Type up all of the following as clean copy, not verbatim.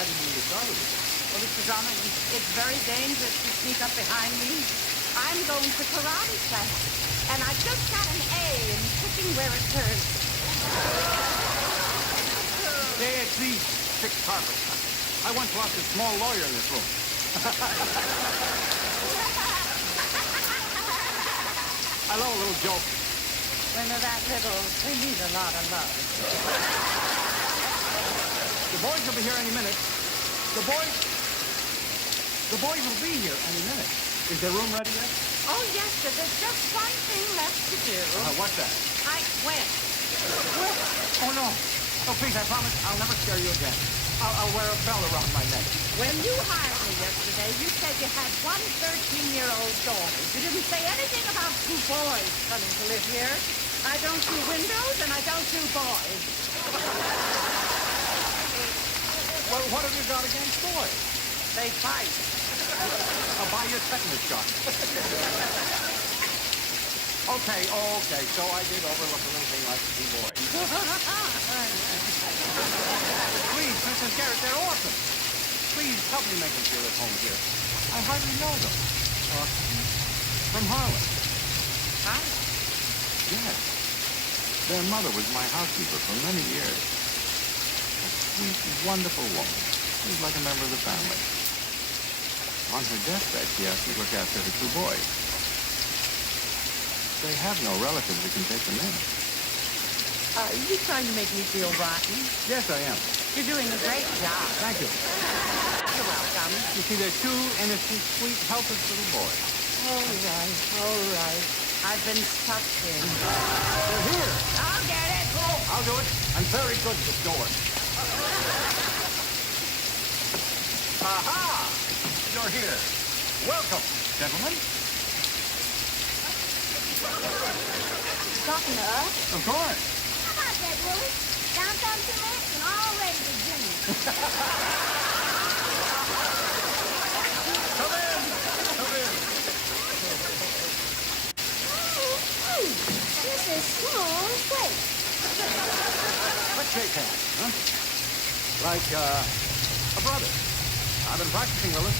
I didn't mean to startle you. Well, Mr. Drummond, it's very dangerous to sneak up behind me. I'm going to karate class, and I just got an A in kicking where it hurts. Hey, it's the thick carpet. I once lost a small lawyer in this room. I love a little joke. When they're that little, they need a lot of love. The boys will be here any minute. The boys will be here any minute. Is their room ready yet? Oh, yes, sir. There's just one thing left to do. What's that? I went. Oh, no. Oh, please, I promise I'll never scare you again. I'll wear a bell around my neck. When you hired me yesterday, you said you had one 13-year-old daughter. You didn't say anything about two boys coming to live here. I don't do windows, and I don't do boys. Well, what have you got against boys? They fight. I'll buy you a tetanus shot. Okay. So I did overlook a little thing like two boys. Please, Mrs. Garrett, they're orphans. Please, help me make them feel at home here. I hardly know them. From Harlem. Huh? Yes. Their mother was my housekeeper for many years. A sweet, wonderful woman. She was like a member of the family. On her deathbed, she asked me to look after her two boys. They have no relatives who can take them in. Are you trying to make me feel rotten? Yes, I am. You're doing a great job. Thank you. You're welcome. You see, they're two innocent, sweet, helpless little boys. All right. I've been sucked in. They're here. I'll get it. I'll do it. I'm very good with doors. Aha! You're here. Welcome, gentlemen. Talking to us? Of course. How about that, Willie? Downtown 2 minutes and all ready to Jimmy. Come in. Come in. This is small place. Let's shake hands, huh? Like, a brother. I've been practicing, Willis.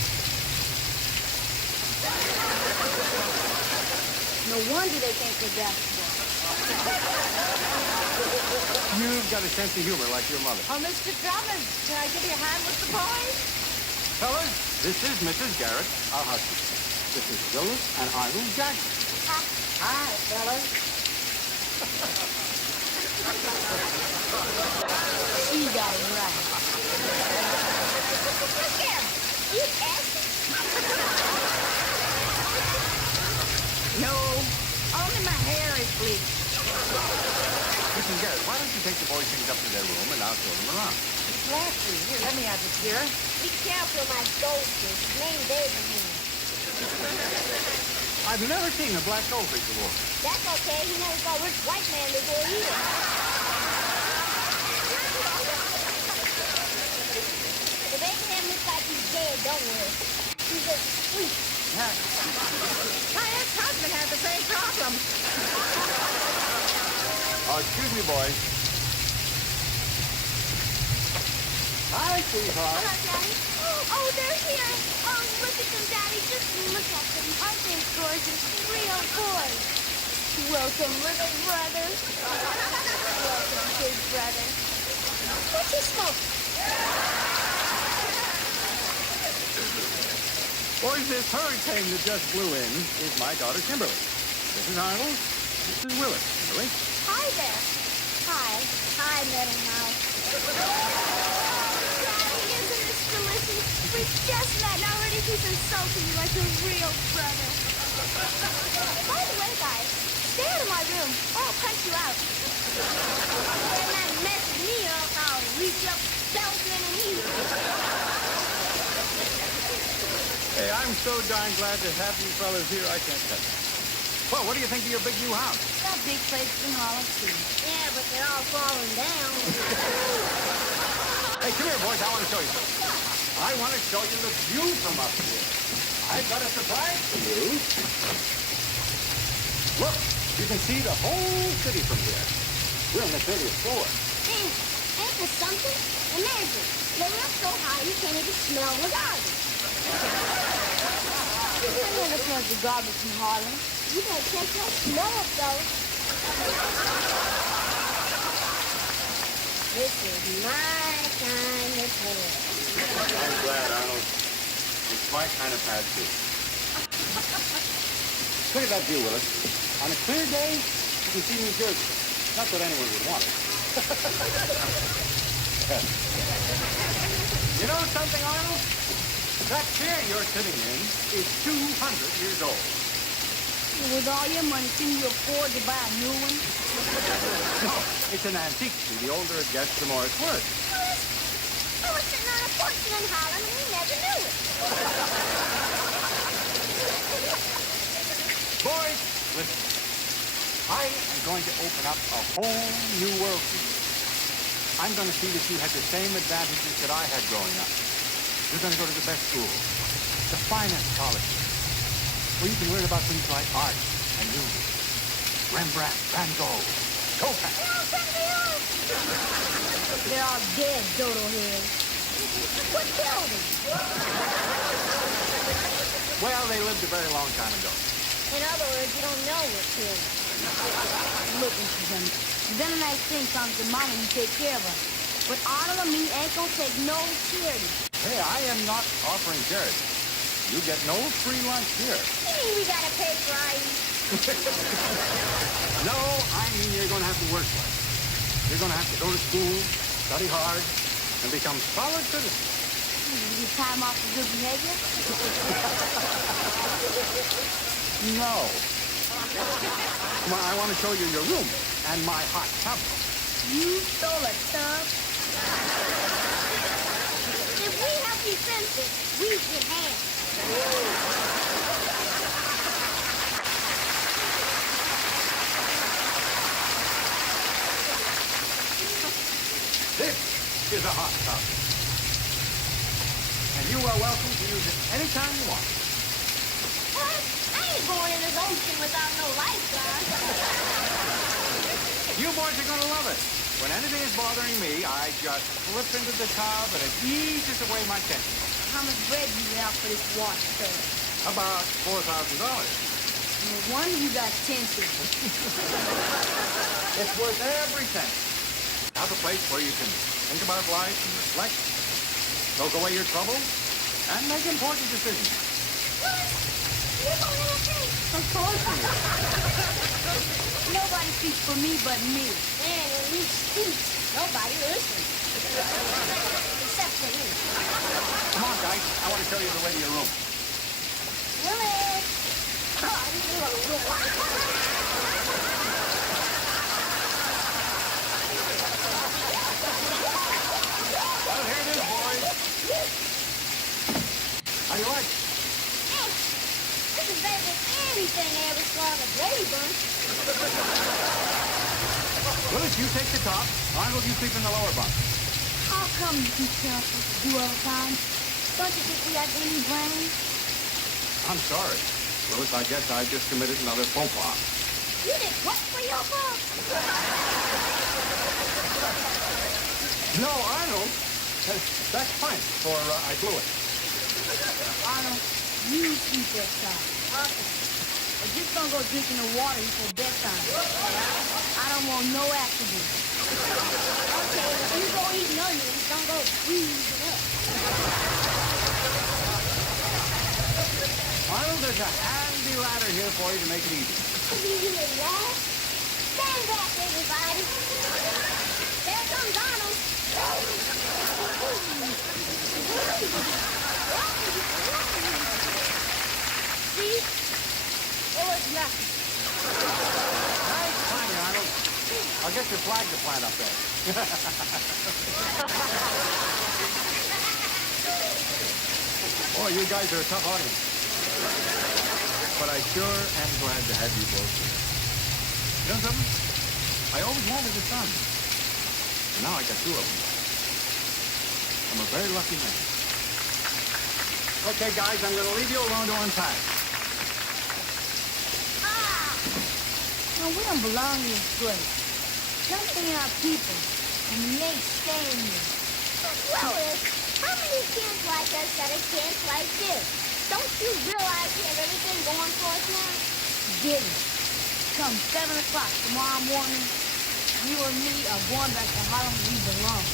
No wonder they think we're basketball. You've got a sense of humor like your mother. Oh, Mr. Drummond, can I give you a hand with the boys? Fellas, this is Mrs. Garrett, our housekeeper. This is Willis and Idle Jackson. Hi, fellas. She got it right. Look here. You asking? No, only my hair is bleached. Mrs. Garrett, why don't you take the boys' things up to their room and I'll show them around? Gladly. Here, let me have this here. Be careful of my goldfish. His name's Abraham. I've never seen a black goldfish before. That's okay. He never saw a rich white man before either. If Abraham looks like he's dead, don't worry. He's just sweet. My ex-husband had the same problem. Excuse me, boys. Hi, sweetheart. Hello, Daddy. Oh, they're here. Oh, look at them, Daddy. Just look at them. Aren't they gorgeous? Real boys. Welcome, little brother. Welcome, big brother. What you smoke? Boys, this hurricane that just blew in is my daughter, Kimberly. This is Arnold. This is Willis. Kimberly. Hi there. Hi. Hi, Meadow Mouse. Daddy, isn't this delicious? We just met and already he's insulting you like a real brother. By the way, guys, stay out of my room or I'll punch you out. And that messes me up, I'll reach up, belt you in an ear. Hey, I'm so darn glad to have you fellas here, I can't tell you. Well, what do you think of your big new house? That big place in Holland, too. Yeah, but they're all falling down. Hey, come here, boys. I want to show you something. I want to show you the view from up here. I've got a surprise for you. Look, you can see the whole city from here. We're on the 30th floor. Ain't this something? Amazing. They were up so high you can't even smell the garbage. You never smell the garbage in Harlem. You better check your smell, though. This is my kind of pad. I'm glad, Arnold. It's my kind of pad, too. Look at that view, Willis. On a clear day, you can see New Jersey. Not that anyone would want it. You know something, Arnold? That chair you're sitting in is 200 years old. With all your money, can you afford to buy a new one? No, it's an antique. See, the older it gets, the more it's worth. I was sitting on a fortune in Harlem and we never knew it. Boys, listen. I am going to open up a whole new world for you. I'm going to see that you had the same advantages that I had growing up. You're going to go to the best schools, the finest colleges, where you can learn about things like art and music. Rembrandt, Van Gogh, Chopin. They're all dead, dodo heads. What killed them? Well, they lived a very long time ago. In other words, you don't know what killed them. Look, Mr. Simmons, then a nice thing comes to mama and you take care of us. But Arnold and me ain't gonna take no charity. Hey, I am not offering charity. You get no free lunch here. You mean we gotta pay for our eat? No, I mean you're going to have to work for it. You're going to have to go to school, study hard, and become solid citizens. You get time off for good behavior? No. Come on, I want to show you your room and my hot tub. You stole a tub? If we help you fence it, we get hands. This is a hot tub. And you are welcome to use it anytime you want. What? I ain't going in this ocean without no lifeguard. You boys are going to love it. When anything is bothering me, I just slip into the tub and it eases away my tension. How much bread do you have for this wash tub? About $4,000. No wonder you got 10 cents. It's worth every cent. Have a place where you can think about life and reflect, soak away your troubles, and make important decisions. What? You're going to have things. Of course we are. Nobody speaks for me but me. And when we speak, nobody listens. Except for me. Come on, guys. I want to show you the way to your room. Willis! Oh, you little Well, here it is, boys. How do you like it? This is better than anything I ever saw in a Brady Bunch. Willis, you take the top. Arnold, you sleep in the lower bunk. How come you keep telling us to do all the time? Don't you think we have any brains? I'm sorry. Willis, I guess I just committed another faux pas. You did what for your fault? No, Arnold. That's fine, for I blew it. Arnold, you sleep outside. Okay. We're just gonna go drink in the water before bedtime. I don't want no accidents. Okay, if you go eating onions, don't go freezing up. Arnold, there's a handy ladder here for you to make it easy. You relax. Stand back, everybody. There comes Arnold. See? It was nothing. Nice trying, Arnold. I'll get your flag to plant up there. Boy, you guys are a tough audience. But I sure am glad to have you both here. You know something? I always wanted a son. And now I got two of them. I'm a very lucky man. Okay, guys, I'm going to leave you alone to unpack. Ah! No, we don't belong in this place. Nothing in our people. And we ain't staying here. Willis, how many kids like us got a chance like this? Don't you realize we have everything going for us now? Get it. Come 7 o'clock tomorrow morning, you and me are going back to Harlem where we belong.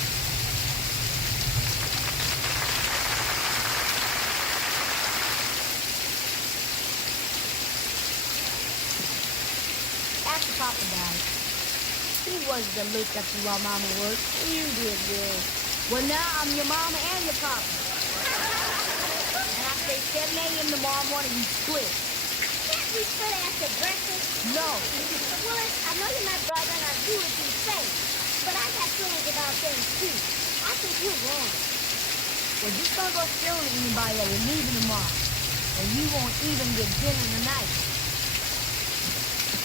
After Papa died, he was the look up to while Mama worked. You did, Will. Well, now I'm your mama and your papa. And I say 7 a.m. tomorrow morning, we split. Can't we split after breakfast? No. Willis, I know you're my brother and I do what you say. But I got feelings about things too. I think you're wrong. Well, just don't go stealing anybody that we're leaving tomorrow. Or you won't even get dinner tonight.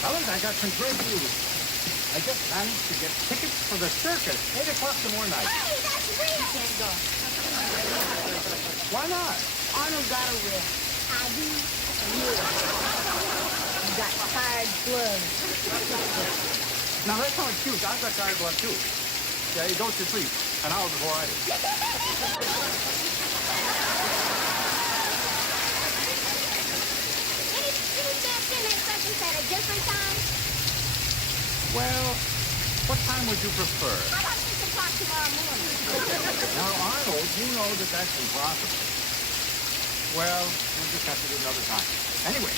Fellas, I got some great news. I just managed to get tickets for the circus, 8 o'clock tomorrow night. Hey, that's real! You can't go. Why not? Arnold got a rip. I do. You got tired blood. Now, that's no excuse. I've got tired blood, too. Yeah, he goes to sleep an hour before I do. Any chance they make breakfast at a different time? Well, what time would you prefer? How about 6 o'clock tomorrow morning? Now, Arnold, you know that that's impossible. Well, we'll just have to do it another time. Anyway,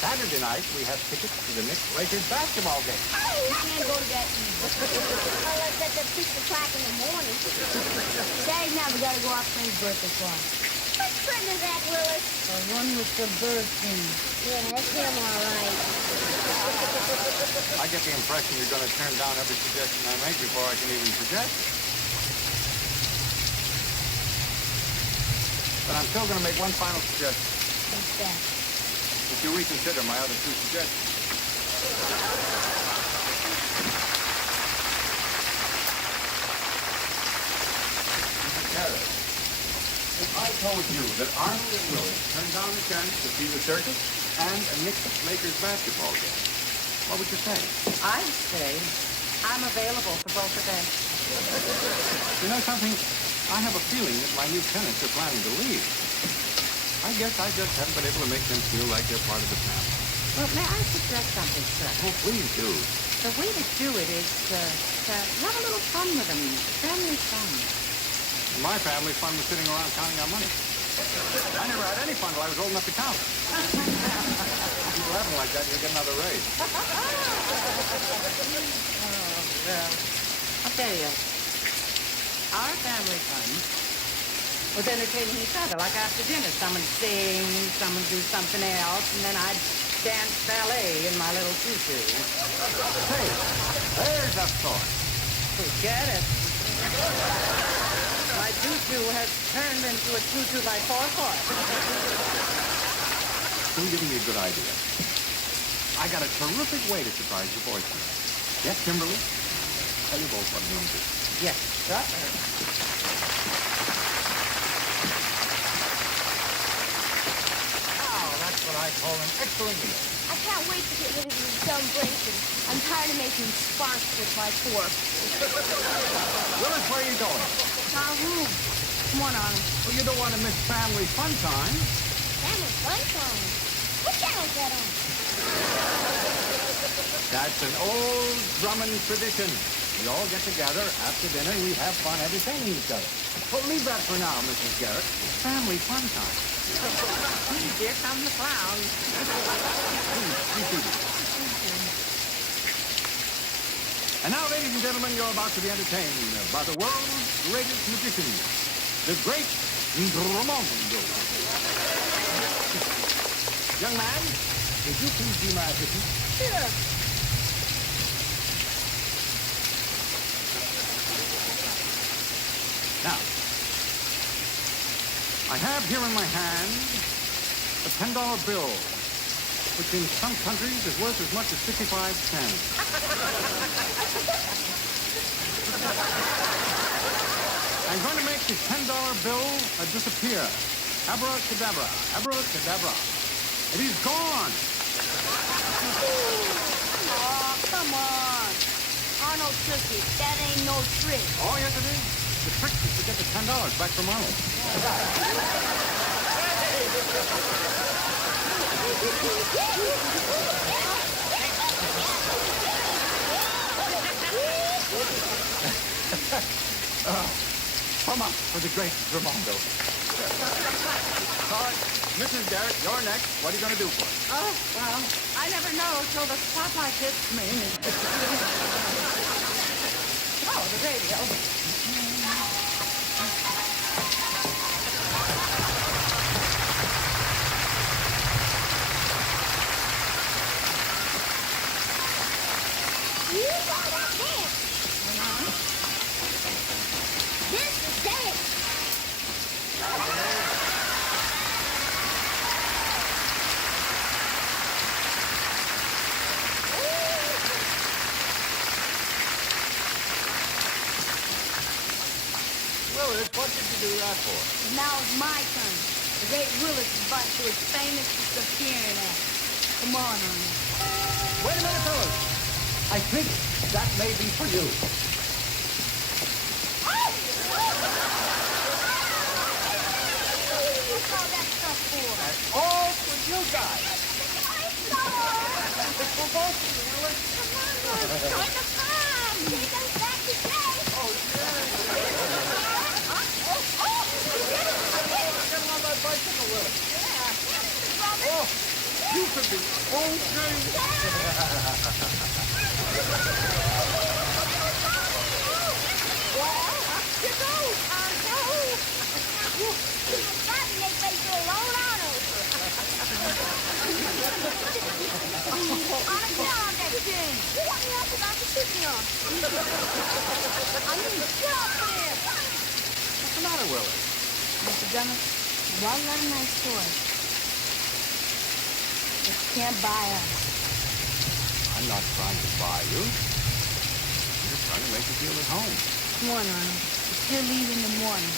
Saturday night, we have tickets to the Knicks-Lakers basketball game. Hey, You can't go to that either. well, it's at the 6 o'clock in the morning. Saturday night, we gotta go out for his birthday party. What friend is that, Willis? The one with the bird thing. Yeah, that's him, all right. I get the impression you're going to turn down every suggestion I make before I can even suggest it. But I'm still going to make one final suggestion. What's that? If you reconsider my other two suggestions. Garrett, if I told you that Arnold and Willis turned down the chance to see the circus and a Knicks-Lakers basketball game, what would you say? I'd say I'm available for both events. You know something? I have a feeling that my new tenants are planning to leave. I guess I just haven't been able to make them feel like they're part of the family. Well, may I suggest something, sir? Oh, please do. The way to do it is to have a little fun with them. Family fun. My family's fun was sitting around counting our money. I never had any fun till I was old enough to count. Keep laughing like that, you'll get another raise. Oh, well, I'll tell you. Our family fun was entertaining each other, like after dinner. Someone sing, someone do something else, and then I'd dance ballet in my little tutu. Hey, there's a thought. Forget it. My tutu has turned into a tutu by 4/4. You're giving me a good idea. I got a terrific way to surprise your boys tonight. Get Kimberly. Tell you both what I'm going to do. Yes, sir. Now, that's what I call an excellent meal. I can't wait to get rid of these dumb braces. I'm tired of making sparks with my fork. Willis, where are you going? Our room. Come on, Arnold. Well, you don't want to miss family fun time. Family fun time. What channel's that on? That's an old Drummond tradition. We all get together after dinner. We have fun entertaining each other. Well, leave that for now, Mrs. Garrett. It's family fun time. Here come the clown. Please do this. And now, ladies and gentlemen, you're about to be entertained by the world's greatest magician, the great Drummond. Young man, would you please be my assistant? Sure. Now, I have here in my hand a $10 bill, which in some countries is worth as much as 55 cents. I'm going to make the $10 bill disappear. Abracadabra, abracadabra. It is gone. Oh, come on. Arnold took it. That ain't no trick. Oh, yes, it is. The trick is to get the $10 back from Arnold. Come on for the great Ramondo. All right, Mrs. Garrett, you're next. What are you going to do for us? Oh, well, I never know till the spotlight hits me. Oh, the radio. You saw that dance? This is dance. Willis, what did you do that for? Now it's my turn. The great Willis is about to his famous disappearing act. Come on, honey. Wait a minute, fellas. I think that may be for you. Who do you saw that stuff for? And all for you guys. I saw. It's for both of you, Willis. Come on, Willis. Join the fun. Take us back to Jay. Oh, get on that bicycle, Willis. Oh, you could be okay. What's the matter, Willis? Mr. Drummond, one little nice toy. But you can't buy us. I'm not trying to buy you. I'm just trying to make you feel at home. Come on, Arnold. We're still leaving in the morning.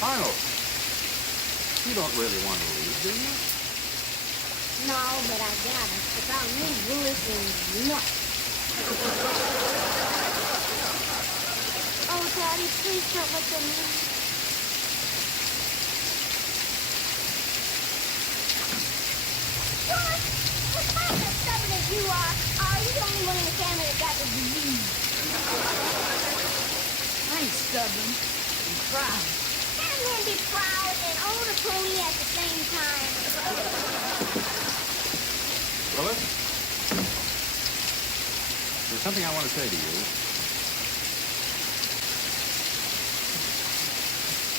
Arnold, you don't really want to leave, do you? No, but I got it. Without me, Willis is nuts. Oh, Daddy, please don't let them leave. What? It's not as stubborn as you are. You're the only one in the family that got the disease. I ain't stubborn. I'm proud. And then be proud and own a pony at the same time. Willis? There's something I want to say to you.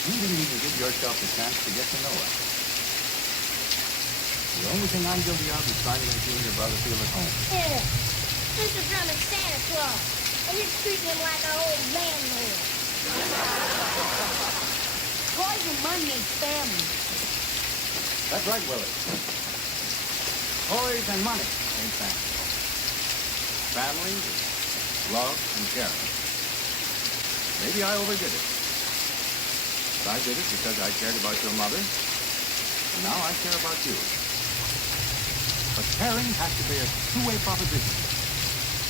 You didn't even give yourself a chance to get to know us. The only thing I'm guilty of is trying to make you and your brother feel at home. Yeah. Mr. Drummond's Santa Claus. And you're treating him like an old landlord. Toys and money ain't family. That's right, Willis. Toys and money ain't family. Family is love and caring. Maybe I overdid it. But I did it because I cared about your mother, and now I care about you. But caring has to be a two-way proposition,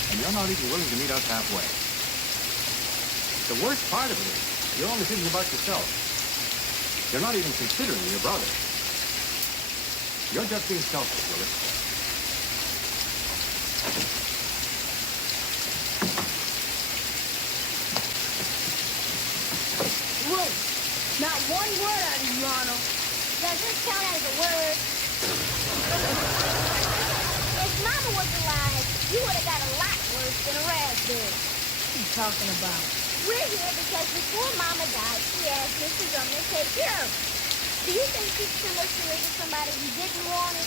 and you're not even willing to meet us halfway. The worst part of it is you're only thinking about yourself. You're not even considering your brother. You're just being selfish, Willis. Willis, not one word out of you, Arnold. Does this count as a word? If Mama was alive, you would have got a lot worse than a raspberry. What are you talking about? We're here because before Mama died, she asked Mr. Drummond to take care of her. Do you think she'd send us to live with somebody who didn't want it?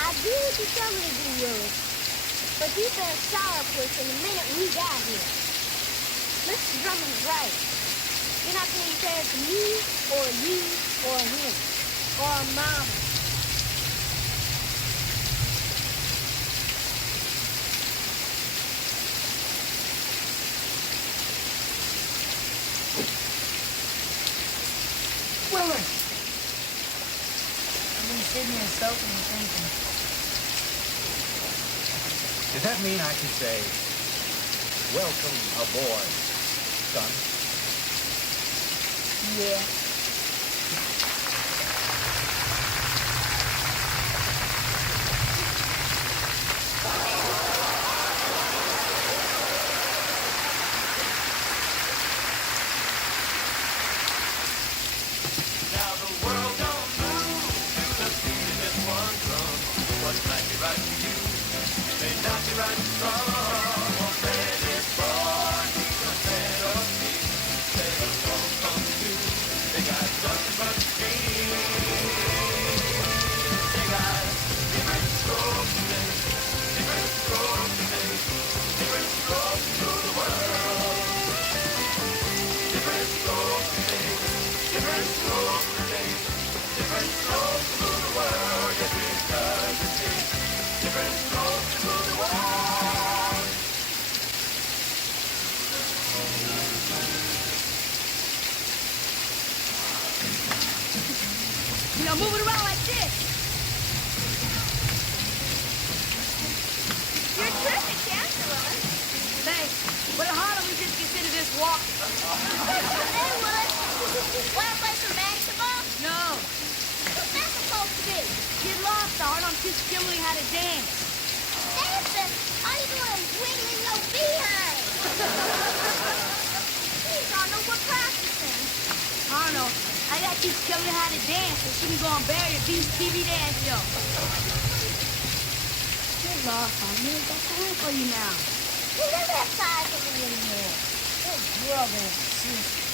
I do what you tell me to do, Willis. But you've been a sourpuss from the minute we got here. Mr. Drummond's right. You're not going to be fair to me, or you, or him, or Mama. Willis! I've been sitting here soaking and thinking. Does that mean I can say, Welcome aboard, son. Yeah. You know, move it around like this. You're terrific dancer, Willis. Thanks. But how do we just consider this walk? Hey, Willis. Want to play some basketball? No. What's that supposed to be? Get lost, Arnold. Teach Kimberly how to dance. Dancing? All you doing is wiggling your behind. Please, Arnold, we're practicing. Arnold, I gotta teach Kimberly how to dance so she can go on Barry B's TV dance show. Get lost, Arnold. We ain't got time for you now. We never have time for me anymore. Oh, brother and sister.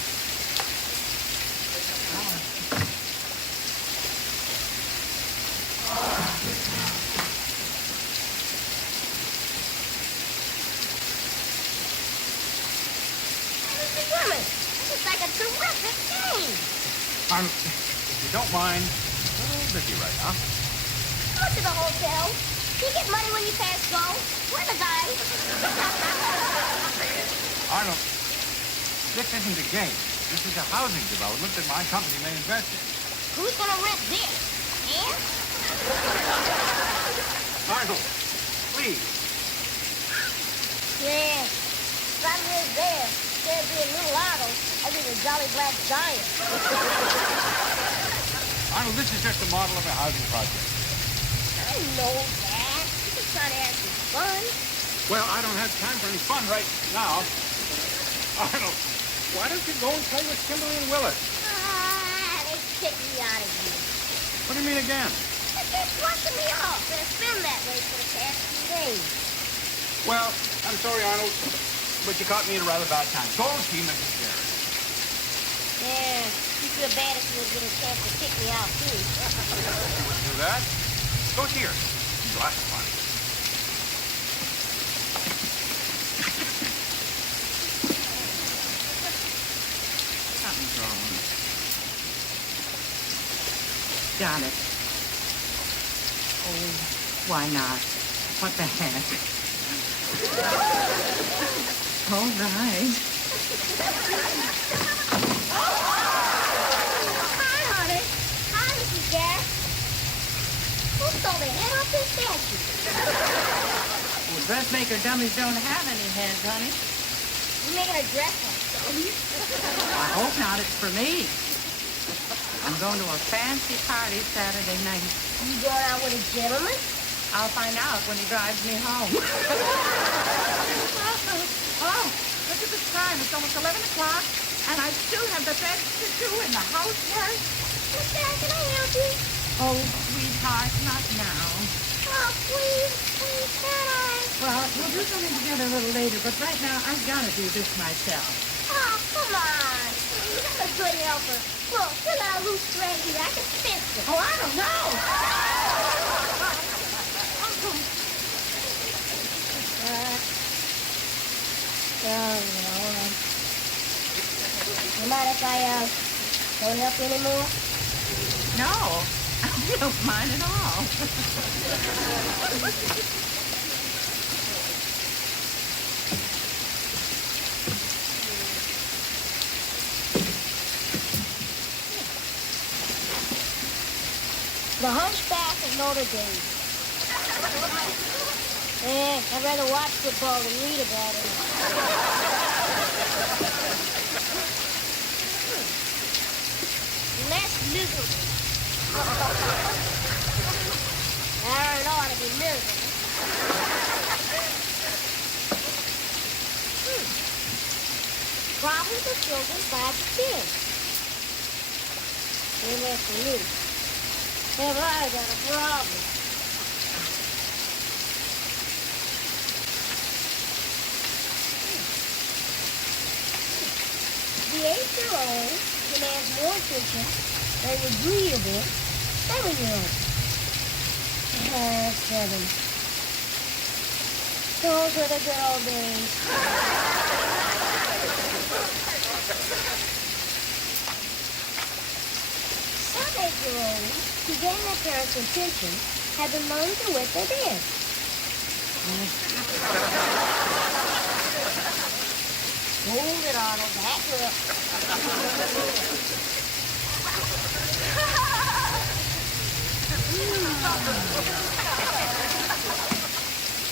Mr. Grimmett, this is like a terrific game. If you don't mind, a little busy right now. Go to the hotel. You get money when you pass go. We're the guys. Arnold, this isn't a game. This is a housing development that my company may invest in. Who's gonna rent this? And? Arnold, please. Yeah. If I lived there, there'd be a little Arnold. I'd be the Jolly Black Giant. Arnold, this is just a model of a housing project. I know that. You're just trying to have some fun. Well, I don't have time for any fun right now. Arnold, why don't you go and play with Kimberly and Willis? They kicked me out of here. What do you mean again? They keep flushing me off. And it's been that way for the past few days. Well, I'm sorry, Arnold, but you caught me at a rather bad time. Go see Mrs. Garrett. Yeah, you feel bad if you would get a chance to kick me out, too. You wouldn't do that. Go see her. You'll have fun. Something's wrong. Got it. Oh, why not? What the heck? All right. Hi, honey. Hi, Mrs. Garrett. Who stole the head off this statue? Well, dressmaker dummies don't have any heads, honey. You making a dress up, dummy? I hope not. It's for me. I'm going to a fancy party Saturday night. You going out with a gentleman? I'll find out when he drives me home. Oh, look at the time. It's almost 11 o'clock, and I still have the best to do in the housework. Miss Garrett, can I help you? Oh, sweetheart, not now. Oh, please, can I? Well, we'll do something together a little later, but right now I've got to do this myself. Oh, come on. Please, I'm a good helper. Look, you got a loose thread here. I can fix it. Oh, I don't know. You mind if I, don't help you anymore? No, I don't mind at all. The Hunchback of Notre Dame. I'd rather watch football than read about it. Less miserable. Aaron ought to be miserable. Problems of children 5 to 10. Same as for me. Have I got a problem? The 8-year-old demands more attention than the agreeable 7-year-old. 7. Those were the good old days. Some 8-year-olds who gain their parents' attention have been learning to wet their beds. Hold it, Arnold. Back up.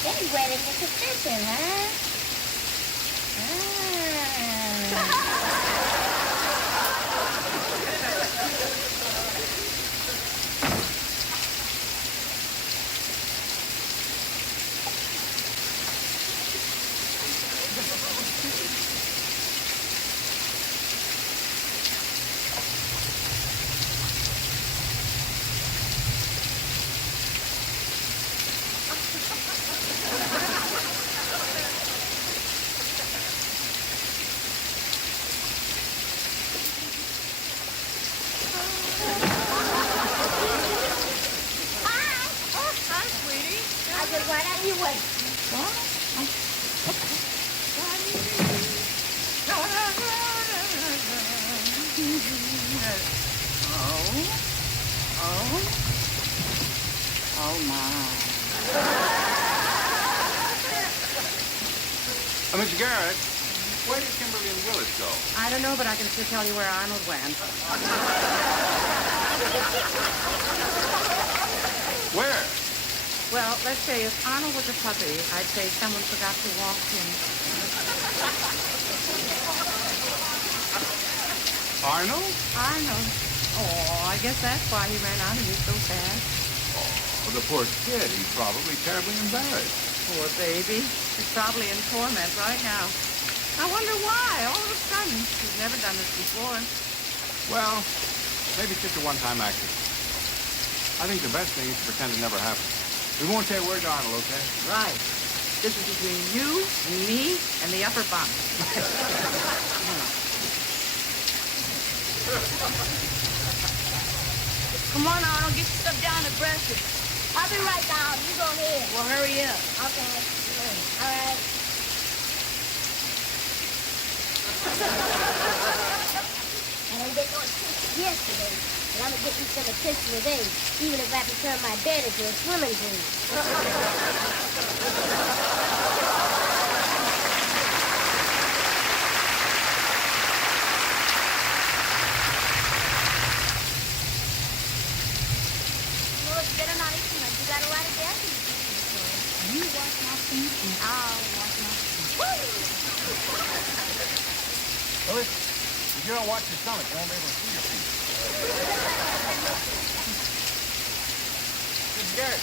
Steady wetting the attention, huh? Why don't you wait? Oh, my. Mr. Garrett, where did Kimberly and Willis go? I don't know, but I can still tell you where Arnold went. Where? Well, let's say if Arnold was a puppy, I'd say someone forgot to walk him. Arnold? Arnold. Oh, I guess that's why he ran out of you so fast. Oh, the poor kid. He's probably terribly embarrassed. Poor baby. He's probably in torment right now. I wonder why, all of a sudden. He's never done this before. Well, maybe it's just a one-time accident. I think the best thing is to pretend it never happened. We won't say a word to Arnold, okay? Right. This is between you and me and the upper bunk. Come on, Arnold, get your stuff down and brush it. I'll be right down. You go ahead. Well, hurry up. Okay. All right. I didn't get no attention yesterday, but I'm gonna get you some attention today, even if I have to turn my bed into a swimming pool. Well, it's better not eat too much. You got a lot of gas in your kitchen. You wash my feet and I'll wash my feet. Willis, if you don't watch your stomach, you won't be able to see your feet. Mr. Garrett,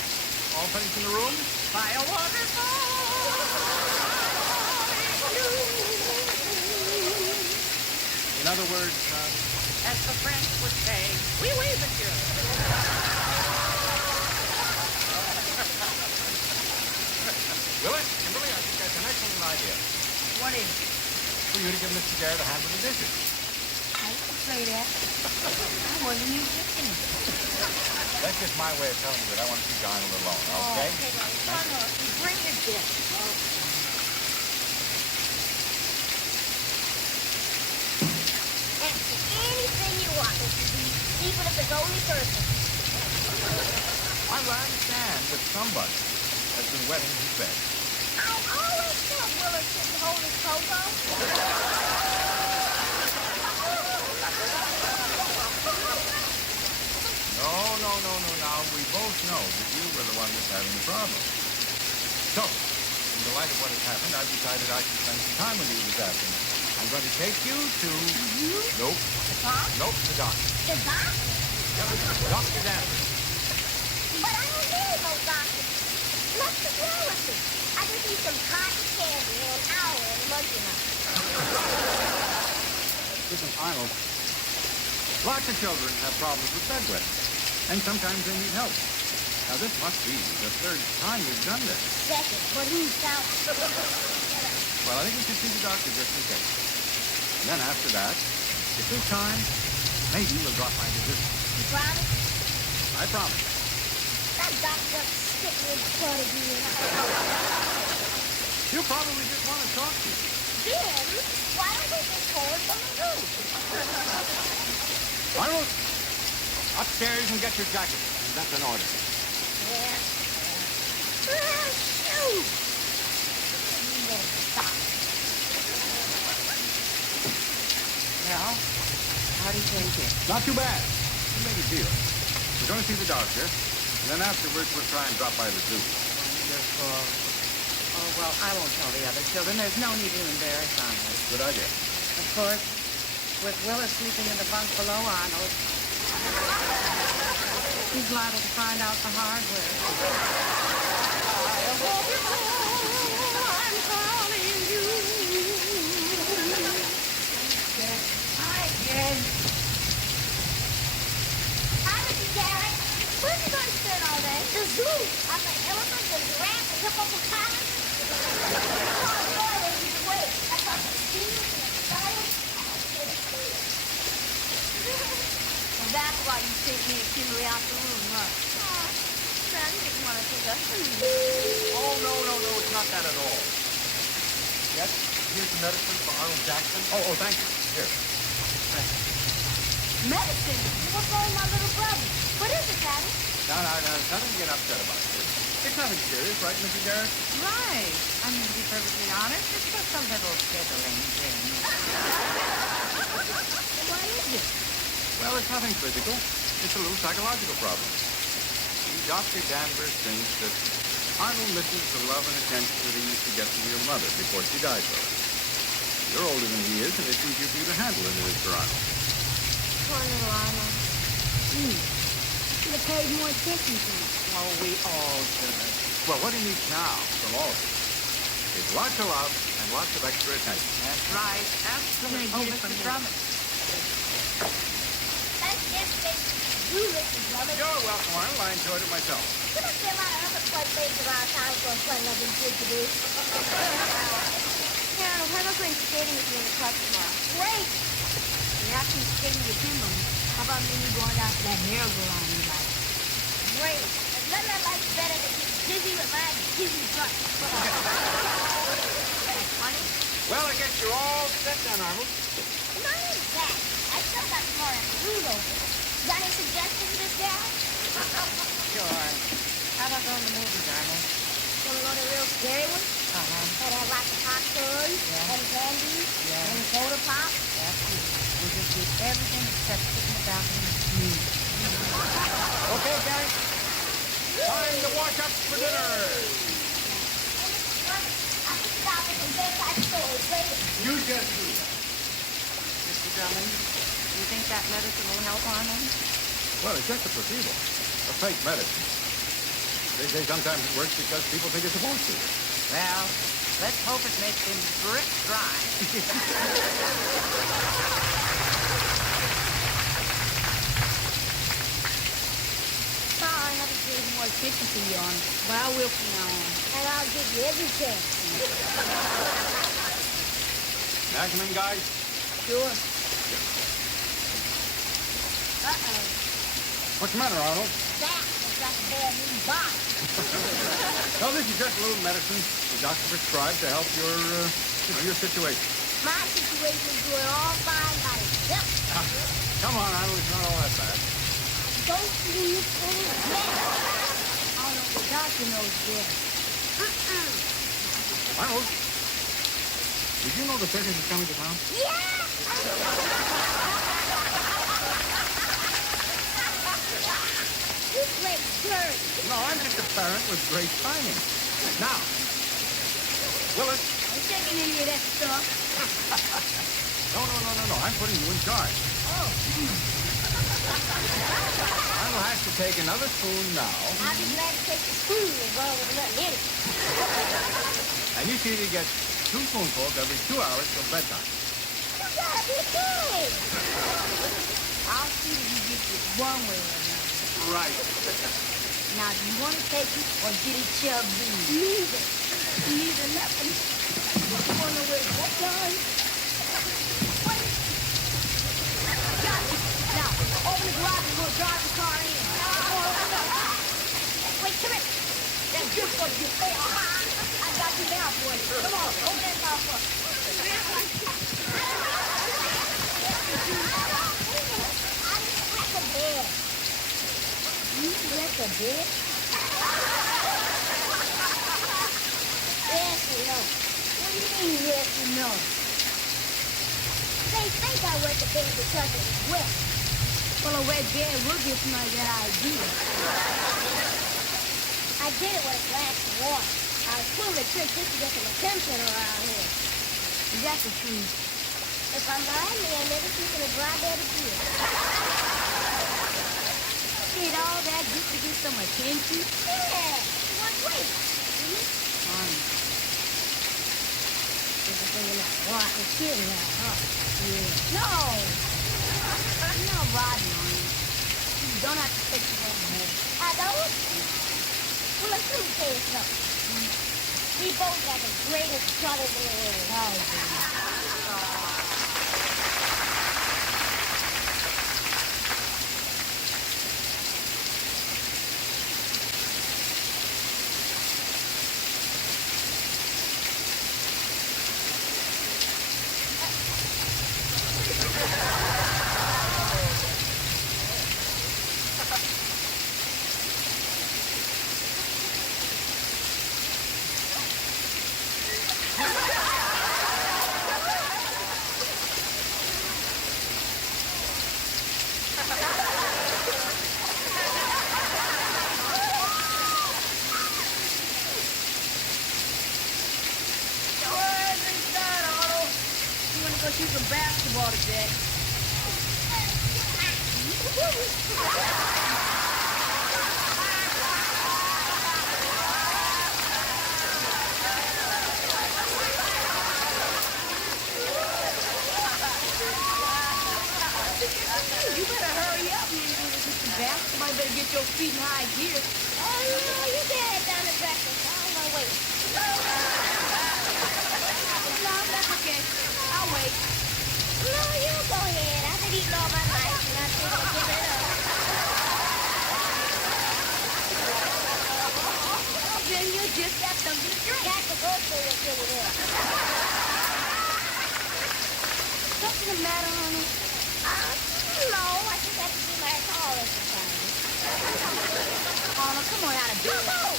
all finished in the room? By a waterfall. In other words, As the French would say, oui, oui, monsieur. Willis, Kimberly, I think that's an excellent idea. What is it? For you to give Mr. Garrett a hand with the dishes. I didn't say that. I wasn't even listening. That's just my way of telling you that I want to keep Arnold alone, okay? Okay, Arnold, bring your dish. Ask me anything you want, Mr. B, even if it's only person. I understand that somebody has been wetting his bed. I always said Willis couldn't hold his cocoa. No. Now, we both know that you were the one that's having the problem. So, in the light of what has happened, I've decided I should spend some time with you this afternoon. I'm going to take you to... You? Nope. The boss? Nope, the doctor. The doctor? Dr. Danvers. But I don't need no doctor. What's the deal with me? I just need some cotton candy and an hour in the monkey house. Listen, Arnold, lots of children have problems with bedwetting, and sometimes they need help. Now, this must be the third time you've done this. Second, but who's out? Well, I think we should see the doctor just in case. And then after that, if there's time, maybe we'll drop by to visit. You promise? I promise. That doctor stick me in the butt again. You probably just want to talk to you. Then, why don't we just forward from the roof? Arnold, upstairs and get your jacket. That's an order. Yeah. Shoot! You better stop. Well, how do you take it? Not too bad. We made a deal. We're going to see the doctor, and then afterwards we'll try and drop by the zoo. Wonderful. Oh, well, I won't tell the other children. There's no need to embarrass Arnold. Good idea. Of course, with Willis sleeping in the bunk below Arnold, he's liable to find out the hard way. I'm calling you. Hi again. Hi, Mr. Garrett. Where's you going to spend all day? The zoo. Are the elephants and giraffes and hippopotamus? Oh, boy, they need to wait. I thought the seals and the spiders. Well, that's why you sent me and Kimberly out the room, huh? Daddy didn't want to take us. Oh, no, it's not that at all. Yes, here's the medicine for Arnold Jackson. Oh, thank you. Here. Medicine? What's wrong with my little brother? What is it, Daddy? No, nothing to get upset about. It's nothing serious, right, Mrs. Garrett? Right. I mean, to be perfectly honest, it's just a little fiddling thing. What is it? Well, it's nothing physical. It's a little psychological problem. See, Dr. Danvers thinks that Arnold misses the love and attention that he used to get from your mother before she died, though. You're older than he is, and it's easier for you to handle than it is for Arnold. Poor little Arnold. Should have paid more attention to me. Oh, we all should. Well, what he needs now from all of us is lots of love and lots of extra attention. That's right. Absolutely. I'm gonna get it from Mr. him. Drummond. Thanks, yes, baby. You listen, Drummond. You're welcome, Arnold. I enjoyed it myself. There must be a lot of other fun things around town for fun loving kids to do. Yeah, we're not going skating with you in the park tomorrow. Great! And after you skating with Kimberly, how about me and you going out to that merry-go-round you like? Great. There's nothing I like better than getting dizzy with my dizzy butt. Honey? Well, I guess you're all set then, Arnold. Not exactly. I still got more at the Rudolph. Got any suggestions, Miss Garrett? Sure. How about going to the movies, Arnold? Want to go to a real scary one? Uh-huh. And have lots of popcorn Yeah. and candy Yeah. and soda pop. That's it. We'll just do everything except sit in the balcony and snooze. Okay, Gary. Time to wash up for dinner. I can stop with some bedtime stories later. You just do that. Mr. Drummond, do you think that medicine will help Arnold? Well, it's just a placebo, a fake medicine. They say sometimes it works because people think it's supposed to. Well, let's hope it makes him drip dry. Sorry, I haven't paid more attention to you on it, but I will from now on. And I'll give you every chance. Now come in, guys. Sure. Uh-oh. What's the matter, Arnold? That looks like a bad new box. No, this is just a little medicine the doctor prescribed to help your situation. My situation's doing all fine by itself. Come on, Arnold, it's not all that bad. Don't leave any mess. Oh, no, the doctor knows better. Arnold, did you know the circus is coming to town? Yeah! You great jerk. No, I'm just a parent with great timing. Now, Willis. I ain't taking any of that stuff. No. I'm putting you in charge. Oh. Arnold has to take another spoon now. I'll be glad to take the spoon as long as there's nothing in it. And you see that he gets 2 spoonfuls every 2 hours till bedtime. You gotta be kidding. I'll see that you get it one way or another. Right. Now, do you want to take it or get it shoved in? Neither. Neither nothing. You want to know where it's going? Wait. Got it. Now, open the garage and we'll drive the car in. Wait, come here. That's good for you. I got you now, boy. Come on, open that car for us. I wreck a bed. You wreck a bed? Yes or no? What do you mean, yes or no? They think I wreck a bed because it's wet. Well, a wet bed will give somebody that idea. I did it with a glass of water. I was pulling a trick just to get some attention around here. That's the truth. If I'm lying, me, I'm never sleeping a dry bed again. Did all that just to get some attention? Yeah. What wait? This is thinking that rotten kid now, huh? Yeah. No. I'm not rotten on you. You don't have to fix it anymore. I don't? Well, let me tell you something. We both got the greatest brothers in the world. Oh, baby. Shoot some basketball today. You better hurry up, man. Basketball, better get your feet in high gear. Oh, no, you can head down to breakfast. I don't want to wait. No, that's okay. I'll wait. No, you go ahead. I've been eating all my life, and I think I'll give it up. Well, then you just got something to drink. Got to go through it till it is. Something the matter, honey? No, I just have to do my call exercise. Oh, no, come on out of bed. No!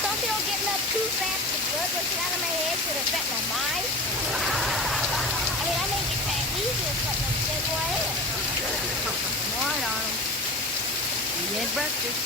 Don't you know getting up too fast the blood rushing out of my head should affect my mind? I mean, I may get back easy or something and stay where I am. All right, Arnold. You had breakfast.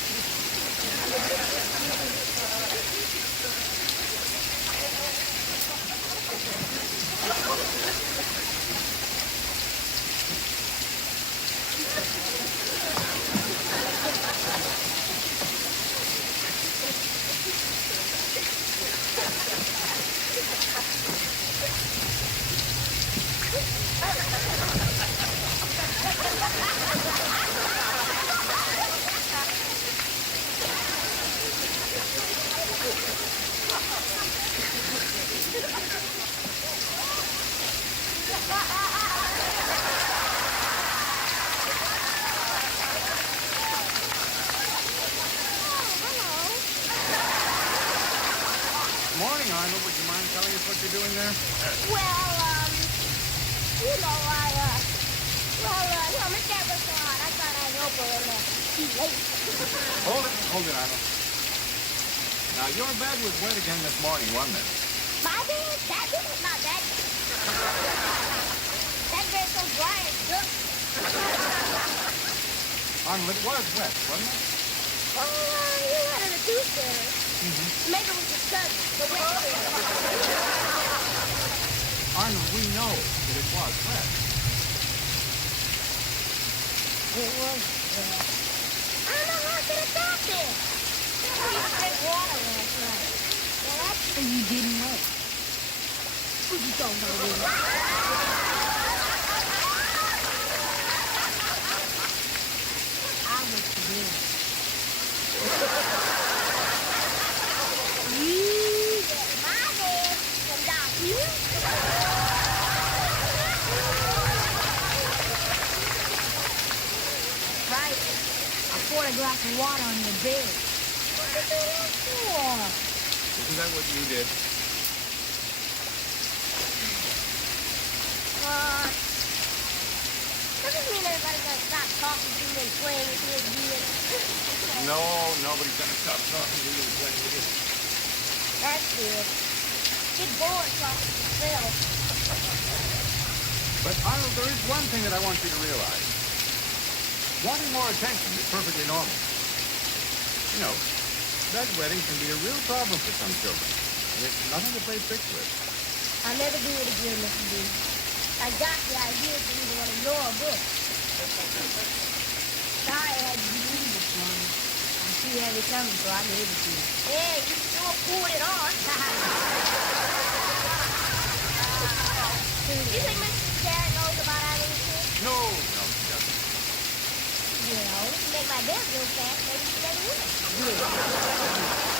Morning, Arnold. Would you mind telling us what you're doing there? Well, you know, Miss Dad was so hot. I thought I'd help her in there. She's late. Hold it, Arnold. Now, your bed was wet again this morning, wasn't it? My bed? That bed was not that bad. That bed's so dry and good. Arnold, it was wet, wasn't it? Oh, you had it a Tuesday. Maybe it was just cousin, the Westfield. Arnold, we know that it was wet. It was wet. I don't know how could it got there. We spent water last night. Well, that's because you didn't know. What you talking about, Willie? I was to do it. You get my bed from Doc Hughes. Right. I poured a glass of water on your bed. What did you do that for? Isn't that what you did? Doesn't mean everybody's gonna stop talking to you and playing with you again. No, nobody's gonna stop talking to you and playing with you. That's good. Get bored talking to yourself. But Arnold, there is one thing that I want you to realize. Wanting more attention is perfectly normal. You know, bedwetting can be a real problem for some children. And it's nothing to play tricks with. I'll never do it again, Mr. D. I got the idea for you to want to ignore a book. Sorry I had to give you this morning. I see you had it coming, so I gave it to you. Yeah, you sure pulled it on. Do you think Mrs. Karen knows about our little kid? No, she doesn't. You know, to make my bed real fast, maybe she never will. Good.